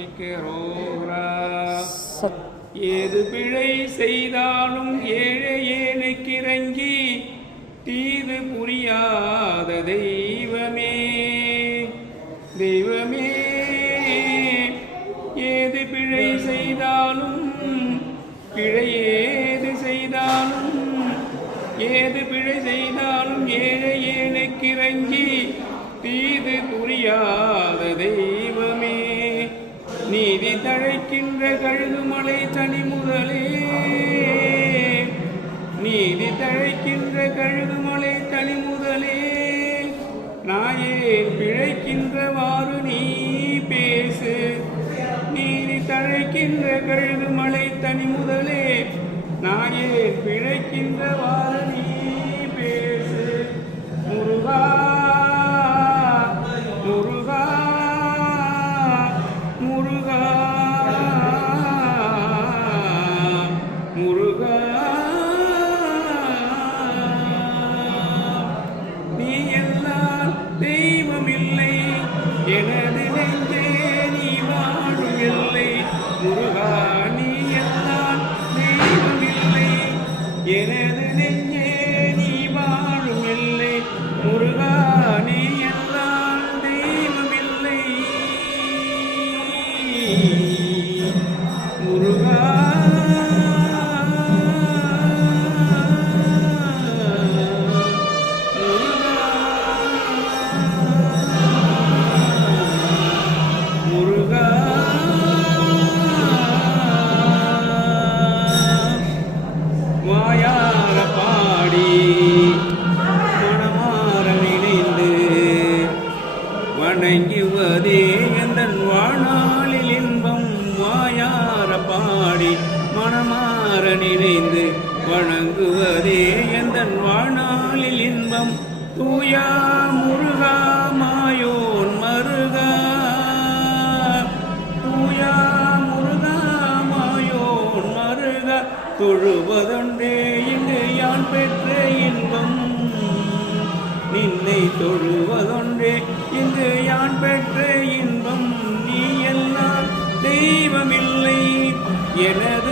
கார்த்திகே ரோரா. ஏது பிழை செய்தாலும் ஏழையேனுக்கிறங்கி தீது புரியாத தெய்வமே தெய்வமே. ஏது பிழை செய்தாலும் பிழையேது செய்தாலும் ஏது பிழை செய்தாலும் ஏழையேனுக்கிறங்கி தீது புரியாத தெய்வமே. நீதி தழைக்கின்ற கழுகுமலை தனி முதலே நீதி தழைக்கின்ற கழுகுமலை தனி முதலே. நாயேன் பிழைக்கின்றவாறு நீ பேசு. நீதி தழைக்கின்ற கழுகுமலை தனி முதலே. நாயேன் பிழைக்கின்றவாறு நீ பேசு. முருகா முருகா முருகா முருகா. நீ எல்லாம் தெய்வமில்லை எனது நெஞ்சே நீ வாழும் இல்லை. முருகா நீ எல்லாம் தெய்வமில்லை எனது நெஞ்சே நீ வாழும் இல்லை. முருகா நீ எல்லாம் தெய்வமில்லை. முருகா முருகா வாயார பாடி மனமாற நினைந்து வணங்குவதே எந்தன் வாழ்நாளில் இன்பம். வாயார பாடி மனமாற நினைந்து வணங்குவதே எந்தன் வாழ்நாளில் இன்பம். தூயா முருகா மாயோன் மருகா தூயா முருகா மாயோன் மருகா. தொழுவதொன்றே இங்கு யான் பெற்ற இன்பம். நின்னை தொழுவதொன்றே இங்கு யான் பெற்ற இன்பம். நீ எல்லாம் தெய்வமில்லை எனது